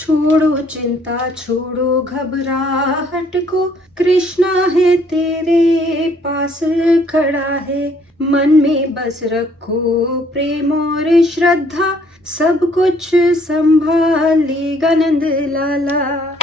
छोड़ो चिंता छोड़ो घबराहट को, कृष्णा है तेरे पास खड़ा है। मन में बस रखो प्रेम और श्रद्धा, सब कुछ संभालेगा नंद लाला।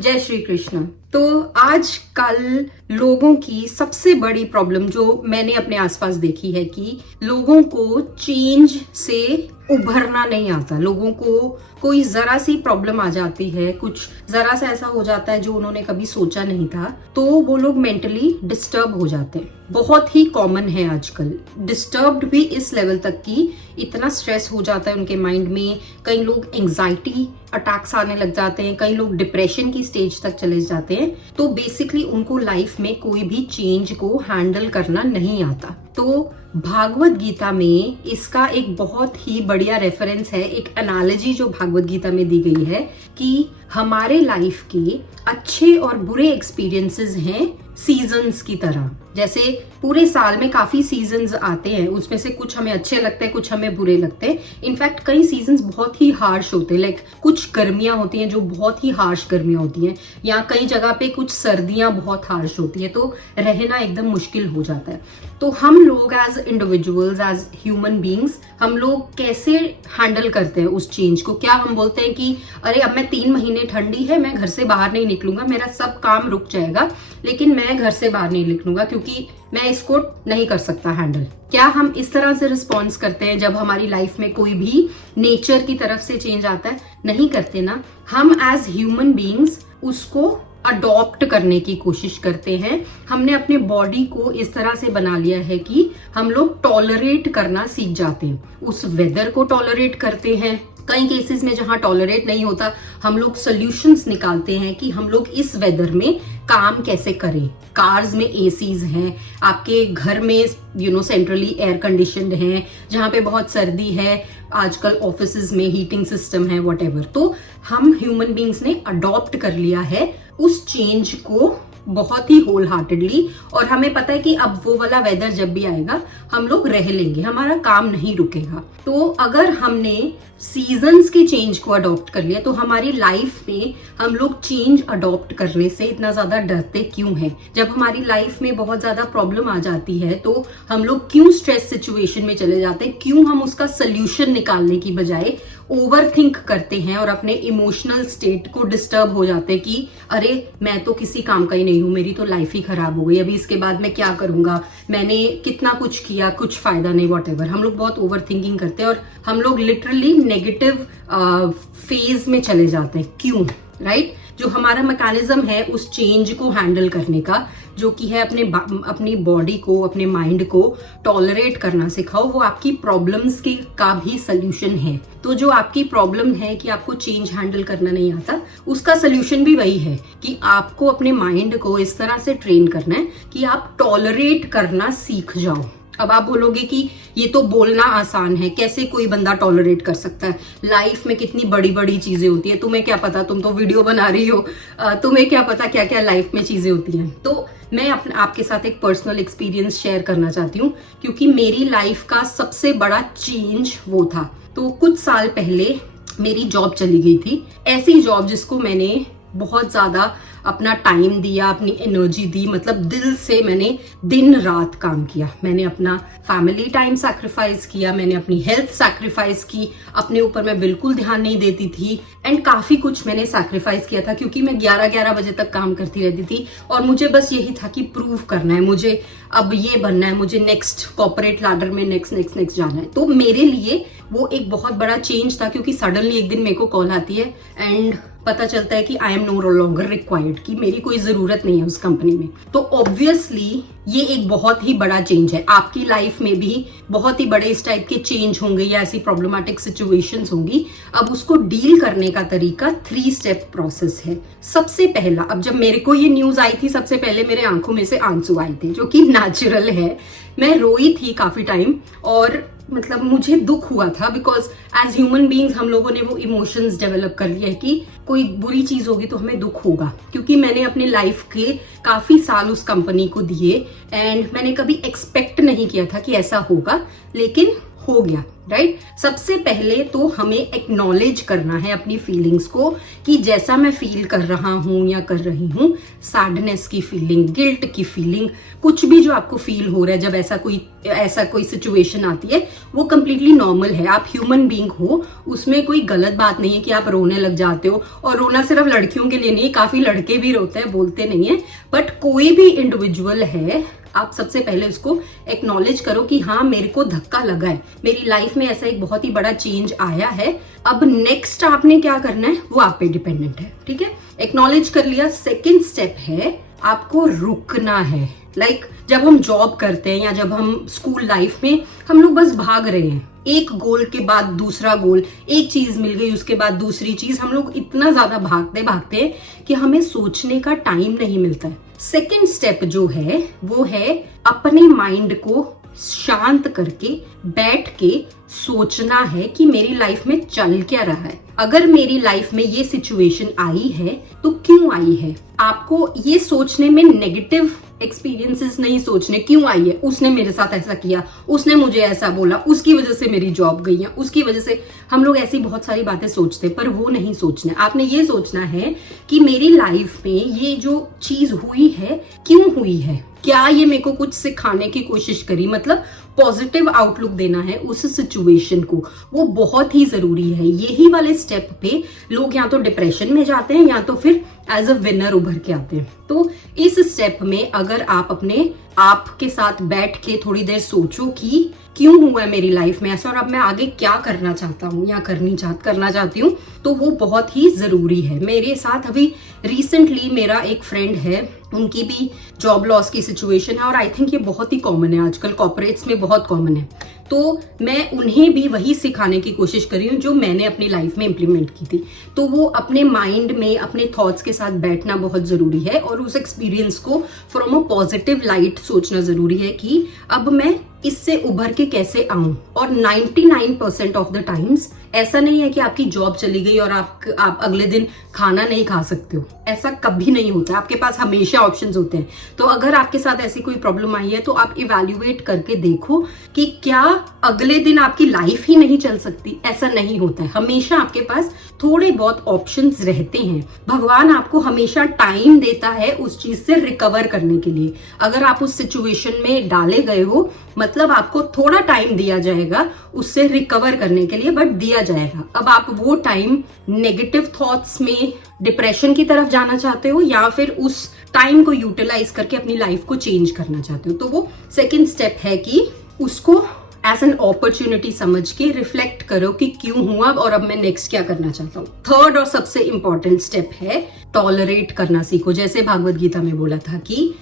जय श्री कृष्ण। तो आजकल लोगों की सबसे बड़ी प्रॉब्लम जो मैंने अपने आसपास देखी है कि लोगों को चेंज से उभरना नहीं आता। लोगों को कोई जरा सी प्रॉब्लम आ जाती है, कुछ जरा सा ऐसा हो जाता है जो उन्होंने कभी सोचा नहीं था, तो वो लोग मेंटली डिस्टर्ब हो जाते हैं। बहुत ही कॉमन है आजकल। डिस्टर्ब्ड भी इस लेवल तक कि इतना स्ट्रेस हो जाता है उनके माइंड में। कई लोग एंजाइटी अटैक्स आने लग जाते हैं, कई लोग डिप्रेशन की स्टेज तक चले जाते हैं। तो बेसिकली उनको लाइफ में कोई भी चेंज को हैंडल करना नहीं आता। तो भागवत गीता में इसका एक बहुत ही बढ़िया रेफरेंस है, एक एनालॉजी जो भागवत गीता में दी गई है कि हमारे लाइफ के अच्छे और बुरे एक्सपीरियंसेस हैं सीजन्स की तरह। जैसे पूरे साल में काफी सीजन्स आते हैं, उसमें से कुछ हमें अच्छे लगते हैं, कुछ हमें बुरे लगते हैं। इनफैक्ट कई सीजन्स बहुत ही हार्श होते हैं, लाइक कुछ गर्मियां होती हैं जो बहुत ही हार्श गर्मियां होती हैं, या कई जगह पे कुछ सर्दियां बहुत हार्श होती है, तो रहना एकदम मुश्किल हो जाता है। तो हम लोग as individuals, as human beings, हम लोग कैसे हैंडल करते हैं उस चेंज को? क्या हम बोलते हैं कि अरे अब मैं 3 महीने ठंडी है, मैं घर से बाहर नहीं निकलूंगा, मेरा सब काम रुक जाएगा, लेकिन मैं घर से बाहर नहीं निकलूंगा क्योंकि मैं इसको नहीं कर सकता हैंडल? क्या हम इस तरह से रिस्पॉन्स करते हैं जब हमारी लाइफ में कोई भी नेचर की तरफ से चेंज आता है? नहीं करते ना। हम एज ह्यूमन बीइंग्स उसको अडॉप्ट करने की कोशिश करते हैं। हमने अपने बॉडी को इस तरह से बना लिया है कि हम लोग टॉलरेट करना सीख जाते हैं। उस वेदर को टॉलरेट करते हैं। कई केसेस में जहां टॉलरेट नहीं होता, हम लोग सोल्यूशंस निकालते हैं कि हम लोग इस वेदर में काम कैसे करें। कार्स में एसीज हैं, आपके घर में सेंट्रली एयर कंडीशनड हैं, जहां पे बहुत सर्दी है, आजकल ऑफिसेज में हीटिंग सिस्टम है, व्हाटएवर। तो हम ह्यूमन बींग्स ने अडॉप्ट कर लिया है उस चेंज को बहुत ही होल हार्टेडली, और हमें पता है कि अब वो वाला वेदर जब भी आएगा हम लोग रह लेंगे, हमारा काम नहीं रुकेगा। तो अगर हमने सीजन्स के चेंज को अडॉप्ट कर लिया, तो हमारी लाइफ में हम लोग चेंज अडॉप्ट करने से इतना ज्यादा डरते क्यों हैं? जब हमारी लाइफ में बहुत ज्यादा प्रॉब्लम आ जाती है तो हम लोग क्यों स्ट्रेस सिचुएशन में चले जाते हैं? क्यों हम उसका सोल्यूशन निकालने की बजाय ओवर थिंक करते हैं और अपने इमोशनल स्टेट को डिस्टर्ब हो जाते हैं कि अरे मैं तो किसी काम का ही नहीं हूं, मेरी तो लाइफ ही खराब हो गई, अभी इसके बाद मैं क्या करूंगा, मैंने कितना कुछ किया, कुछ फायदा नहीं, व्हाटएवर। हम लोग बहुत ओवर थिंकिंग करते हैं और हम लोग लिटरली नेगेटिव फेज में चले जाते हैं। क्यों? राइट? जो हमारा मैकेनिज्म है उस चेंज को हैंडल करने का, जो कि है अपनी बॉडी को, अपने माइंड को टॉलरेट करना सिखाओ, वो आपकी प्रॉब्लम्स के का भी सोल्यूशन है। तो जो आपकी प्रॉब्लम है कि आपको चेंज हैंडल करना नहीं आता, उसका सोल्यूशन भी वही है कि आपको अपने माइंड को इस तरह से ट्रेन करना है कि आप टॉलरेट करना सीख जाओ। अब आप बोलोगे कि ये तो बोलना आसान है, कैसे कोई बंदा टॉलरेट कर सकता है? लाइफ में कितनी बड़ी बड़ी चीजें होती है, तुम्हें क्या पता, तुम तो वीडियो बना रही हो, तुम्हें क्या पता क्या क्या लाइफ में चीजें होती हैं। तो मैं आपके साथ एक पर्सनल एक्सपीरियंस शेयर करना चाहती हूँ, क्योंकि मेरी लाइफ का सबसे बड़ा चेंज वो था। तो कुछ साल पहले मेरी जॉब चली गई थी, ऐसी जॉब जिसको मैंने बहुत ज्यादा अपना टाइम दिया, अपनी एनर्जी दी, मतलब दिल से मैंने दिन रात काम किया। मैंने अपना फैमिली टाइम सैक्रिफाइस किया, मैंने अपनी हेल्थ सैक्रिफाइस की, अपने ऊपर मैं बिल्कुल ध्यान नहीं देती थी, एंड काफी कुछ मैंने सैक्रिफाइस किया था क्योंकि मैं 11-11 बजे तक काम करती रहती थी और मुझे बस यही था कि प्रूव करना है, मुझे अब ये बनना है, मुझे नेक्स्ट कॉर्पोरेट लैडर में नेक्स्ट जाना है। तो मेरे लिए वो एक बहुत बड़ा चेंज था, क्योंकि सडनली एक दिन मेरे को कॉल आती है एंड पता चलता है कि I am no longer required, कि मेरी कोई जरूरत नहीं है उस कंपनी में। तो ऑब्वियसली ये एक बहुत ही बड़ा चेंज है। आपकी लाइफ में भी बहुत ही बड़े इस टाइप के चेंज होंगे या ऐसी प्रॉब्लमेटिक सिचुएशंस होंगी। अब उसको डील करने का तरीका 3 स्टेप प्रोसेस है। सबसे पहला, अब जब मेरे को ये न्यूज आई थी, सबसे पहले मेरे आंखों में से आंसू आए थे, जो कि नेचुरल है। मैं रोई थी काफी टाइम और मतलब मुझे दुख हुआ था, बिकॉज एज ह्यूमन बीइंग्स हम लोगों ने वो इमोशंस डेवलप कर लिया है कि कोई बुरी चीज होगी तो हमें दुख होगा, क्योंकि मैंने अपने लाइफ के काफी साल उस कंपनी को दिए एंड मैंने कभी एक्सपेक्ट नहीं किया था कि ऐसा होगा, लेकिन हो गया, राइट। सबसे पहले तो हमें एक्नॉलेज करना है अपनी फीलिंग्स को कि जैसा मैं फील कर रहा हूं या कर रही हूं, सैडनेस की फीलिंग, गिल्ट की फीलिंग, कुछ भी जो आपको फील हो रहा है जब ऐसा कोई सिचुएशन आती है, वो कंप्लीटली नॉर्मल है। आप ह्यूमन बीइंग हो, उसमें कोई गलत बात नहीं है कि आप रोने लग जाते हो। और रोना सिर्फ लड़कियों के लिए नहीं है, काफी लड़के भी रोते हैं, बोलते नहीं है, बट कोई भी इंडिविजुअल है, आप सबसे पहले उसको एक्नॉलेज करो कि हाँ मेरे को धक्का लगा है, मेरी लाइफ में ऐसा एक बहुत ही बड़ा चेंज आया है। अब नेक्स्ट आपने क्या करना है वो आप पे डिपेंडेंट है, ठीक है। एक्नॉलेज कर लिया। सेकेंड स्टेप है आपको रुकना है। लाइक जब हम जॉब करते हैं या जब हम स्कूल लाइफ में हम लोग बस भाग रहे हैं, एक गोल के बाद दूसरा गोल, एक चीज मिल गई उसके बाद दूसरी चीज, हम लोग इतना ज्यादा भागते भागते हैं कि हमें सोचने का टाइम नहीं मिलता है। सेकेंड स्टेप जो है वो है अपने माइंड को शांत करके बैठ के सोचना है कि मेरी लाइफ में चल क्या रहा है। अगर मेरी लाइफ में ये सिचुएशन आई है तो क्यों आई है। आपको ये सोचने में नेगेटिव एक्सपीरियंसेस नहीं सोचने, क्यों आई है, उसने मेरे साथ ऐसा किया, उसने मुझे ऐसा बोला, उसकी वजह से मेरी जॉब गई है, उसकी वजह से, हम लोग ऐसी बहुत सारी बातें सोचते हैं, पर वो नहीं सोचना। आपने ये सोचना है कि मेरी लाइफ में ये जो चीज हुई है क्यों हुई है, क्या ये मेरे को कुछ सिखाने की कोशिश करी, मतलब पॉजिटिव आउटलुक देना है उस सिचुएशन को, वो बहुत ही जरूरी है। यही वाले स्टेप पे लोग या तो डिप्रेशन में जाते हैं या तो फिर एज अ विनर उभर के आते हैं। तो इस स्टेप में अगर आप अपने आप के साथ बैठ के थोड़ी देर सोचो कि क्यों हुआ है मेरी लाइफ में ऐसा और अब मैं आगे क्या करना चाहता हूँ या करना चाहती हूँ, तो वो बहुत ही जरूरी है। मेरे साथ अभी रिसेंटली मेरा एक फ्रेंड है, उनकी भी जॉब लॉस की सिचुएशन है और आई थिंक ये बहुत ही कॉमन है आजकल, कॉर्पोरेट्स में बहुत कॉमन है। तो मैं उन्हें भी वही सिखाने की कोशिश कर रही हूँ जो मैंने अपनी लाइफ में इम्प्लीमेंट की थी। तो वो अपने माइंड में अपने थॉट्स के साथ बैठना बहुत जरूरी है और उस एक्सपीरियंस को फ्रॉम अ पॉजिटिव लाइट सोचना जरूरी है कि अब मैं इससे उभर के कैसे आऊं। और 99% ऑफ द टाइम्स ऐसा नहीं है कि आपकी जॉब चली गई और आप अगले दिन खाना नहीं खा सकते हो, ऐसा कभी नहीं होता। आपके पास हमेशा ऑप्शंस होते हैं। तो अगर आपके साथ ऐसी कोई प्रॉब्लम आई है तो आप इवैल्यूएट करके देखो कि क्या अगले दिन आपकी लाइफ ही नहीं चल सकती। ऐसा नहीं होता है, हमेशा आपके पास थोड़े बहुत ऑप्शंस रहते हैं। भगवान आपको हमेशा टाइम देता है उस चीज से रिकवर करने के लिए। अगर आप उस सिचुएशन में डाले गए हो, मतलब आपको थोड़ा टाइम दिया जाएगा उससे रिकवर करने के लिए, बट दिया जाएगा। अब आप वो टाइम नेगेटिव थॉट्स में, डिप्रेशन की तरफ जाना चाहते हो या फिर उस टाइम को यूटिलाइज करके अपनी लाइफ को चेंज करना चाहते हो। तो वो सेकेंड स्टेप है कि उसको एज एन अपॉर्चुनिटी समझ के रिफ्लेक्ट करो कि क्यों हुआ और अब मैं नेक्स्ट क्या करना चाहता हूँ। थर्ड और सबसे इंपॉर्टेंट स्टेप है टॉलरेट करना सीखो। जैसे भागवत गीता में बोला था कि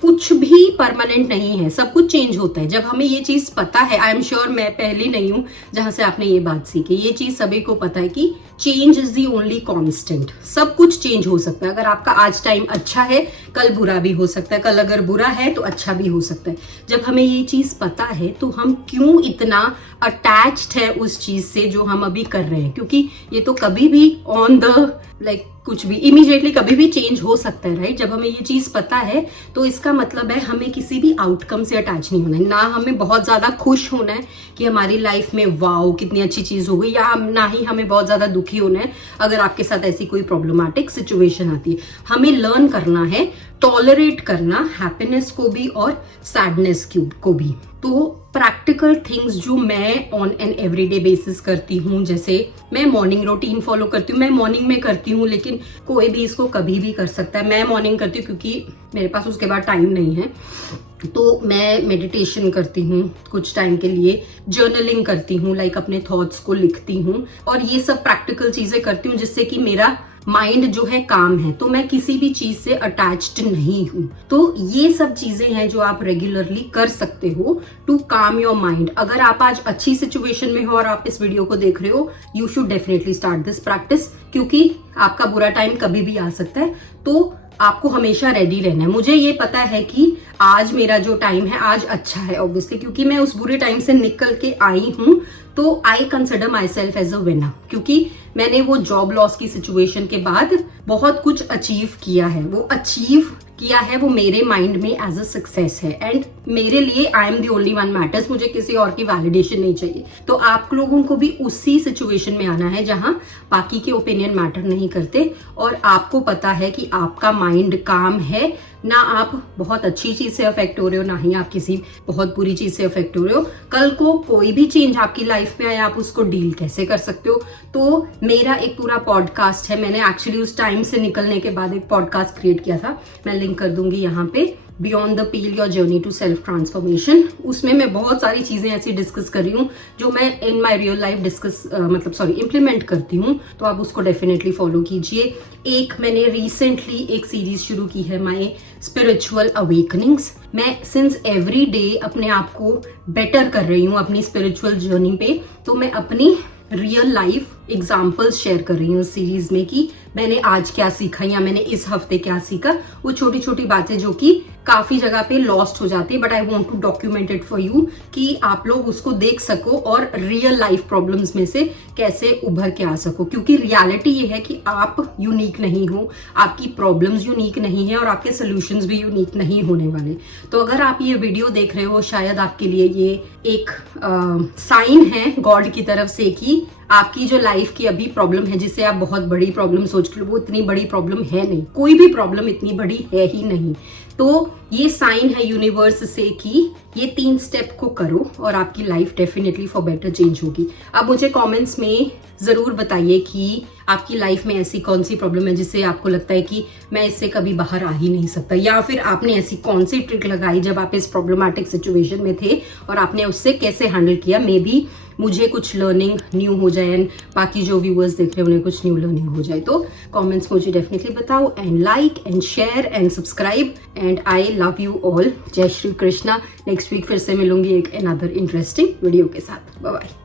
कुछ भी परमानेंट नहीं है, सब कुछ चेंज होता है। जब हमें ये चीज पता है, आई एम श्योर मैं पहली नहीं हूं जहां से आपने ये बात सीखी, ये चीज सभी को पता है कि change is the only constant. सब कुछ चेंज हो सकता है। अगर आपका आज टाइम अच्छा है, कल बुरा भी हो सकता है, कल अगर बुरा है तो अच्छा भी हो सकता है। जब हमें ये चीज पता है तो हम क्यों इतना अटैच्ड है उस चीज से जो हम अभी कर रहे हैं, क्योंकि ये तो कभी भी ऑन द कुछ भी इमीडिएटली कभी भी चेंज हो सकता है, राइट। जब हमें ये चीज पता है तो इसका मतलब है हमें किसी भी आउटकम से अटैच नहीं होना है। ना हमें बहुत ज्यादा खुश होना है कि हमारी लाइफ में वाओ कितनी अच्छी चीज हो गई, या ना ही हमें बहुत ज्यादा दुखी होना है अगर आपके साथ ऐसी कोई प्रॉब्लमैटिक सिचुएशन आती है। हमें लर्न करना है टॉलरेट करना, हैप्पीनेस को भी और सैडनेस को भी। तो प्रैक्टिकल थिंग्स जो मैं ऑन एन एवरीडे बेसिस करती हूँ, जैसे मैं मॉर्निंग रूटीन फॉलो करती हूँ। मैं मॉर्निंग में करती हूँ, लेकिन कोई भी इसको कभी भी कर सकता है। मैं मॉर्निंग करती हूँ क्योंकि मेरे पास उसके बाद टाइम नहीं है। तो मैं मेडिटेशन करती हूँ कुछ टाइम के लिए, जर्नलिंग करती हूँ, लाइक अपने थॉट्स को लिखती हूँ, और ये सब प्रैक्टिकल चीजें करती हूँ जिससे कि मेरा माइंड जो है काम है, तो मैं किसी भी चीज से अटैच्ड नहीं हूं। तो ये सब चीजें हैं जो आप रेगुलरली कर सकते हो टू काम योर माइंड। अगर आप आज अच्छी सिचुएशन में हो और आप इस वीडियो को देख रहे हो, you should definitely start this practice, क्योंकि आपका बुरा टाइम कभी भी आ सकता है। तो आपको हमेशा रेडी रहना है। मुझे ये पता है कि आज मेरा जो टाइम है आज अच्छा है, ऑब्वियसली, क्योंकि मैं उस बुरे टाइम से निकल के आई हूं। तो I consider myself as a winner, क्योंकि मैंने वो जॉब लॉस की सिचुएशन के बाद बहुत कुछ अचीव किया है। वो अचीव किया है वो मेरे माइंड में एज अ सक्सेस है, एंड मेरे लिए I am the only one matters. मुझे किसी और की वैलिडेशन नहीं चाहिए। तो आप लोगों को भी उसी सिचुएशन में आना है जहां बाकी के ओपिनियन मैटर नहीं करते और आपको पता है कि आपका माइंड काम है, ना आप बहुत अच्छी चीज से अफेक्ट हो रहे हो, ना ही आप किसी बहुत बुरी चीज से अफेक्ट हो रहे हो। कल को कोई भी चेंज आपकी लाइफ में आए, आप उसको डील कैसे कर सकते हो। तो मेरा एक पूरा पॉडकास्ट है, मैंने एक्चुअली उस टाइम से निकलने के बाद एक पॉडकास्ट क्रिएट किया था, मैं लिंक कर दूंगी यहाँ पे, beyond the peel your journey to self transformation. उसमें मैं बहुत सारी चीजें ऐसी डिस्कस कर रही हूँ जो मैं इन माई रियल लाइफ इम्प्लीमेंट करती हूँ, तो आप उसको डेफिनेटली फॉलो कीजिए। एक मैंने रिसेंटली एक सीरीज शुरू की है, माई स्पिरिचुअल अवेकनिंग्स। मैं सिंस एवरी डे अपने आप को बेटर कर रही हूँ अपनी स्पिरिचुअल जर्नी पे, तो मैं अपनी रियल लाइफ एग्जाम्पल्स शेयर कर रही हूँ इस सीरीज में कि मैंने आज क्या सीखा या मैंने इस हफ्ते क्या सीखा। वो छोटी छोटी बातें जो कि काफी जगह पे लॉस्ट हो जाती है, but I want to document it for you कि आप लोग उसको देख सको और रियल लाइफ प्रॉब्लम्स में से कैसे उभर के आ सको। क्योंकि रियलिटी ये है कि आप यूनिक नहीं हो, आपकी प्रॉब्लम्स यूनिक नहीं है और आपके सोल्यूशंस भी यूनिक नहीं होने वाले। तो अगर आप ये वीडियो देख रहे हो, शायद आपके लिए ये एक साइन है गॉड की तरफ से कि आपकी जो लाइफ की अभी प्रॉब्लम है, जिसे आप बहुत बड़ी प्रॉब्लम सोच रहे हो, वो इतनी बड़ी प्रॉब्लम है नहीं। कोई भी प्रॉब्लम इतनी बड़ी है ही नहीं। तो ये साइन है यूनिवर्स से कि ये 3 स्टेप को करो और आपकी life definitely for better change होगी। अब मुझे कमेंट्स में जरूर बताइए कि आपकी लाइफ में ऐसी कौन सी प्रॉब्लम है जिससे आपको लगता है कि मैं इससे कभी बाहर आ ही नहीं सकता, या फिर आपने ऐसी कौन सी ट्रिक लगाई जब आप इस प्रॉब्लमैटिक सिचुएशन में थे और आपने उससे कैसे हैंडल किया। मे बी मुझे कुछ लर्निंग न्यू हो जाए एंड बाकी जो व्यूअर्स देख रहे हैं उन्हें कुछ न्यू लर्निंग हो जाए। तो कमेंट्स मुझे डेफिनेटली बताओ, and like and share and subscribe, and I love you all. जय श्री कृष्णा। नेक्स्ट वीक फिर से मिलूंगी एक अनदर इंटरेस्टिंग वीडियो के साथ। Bye bye.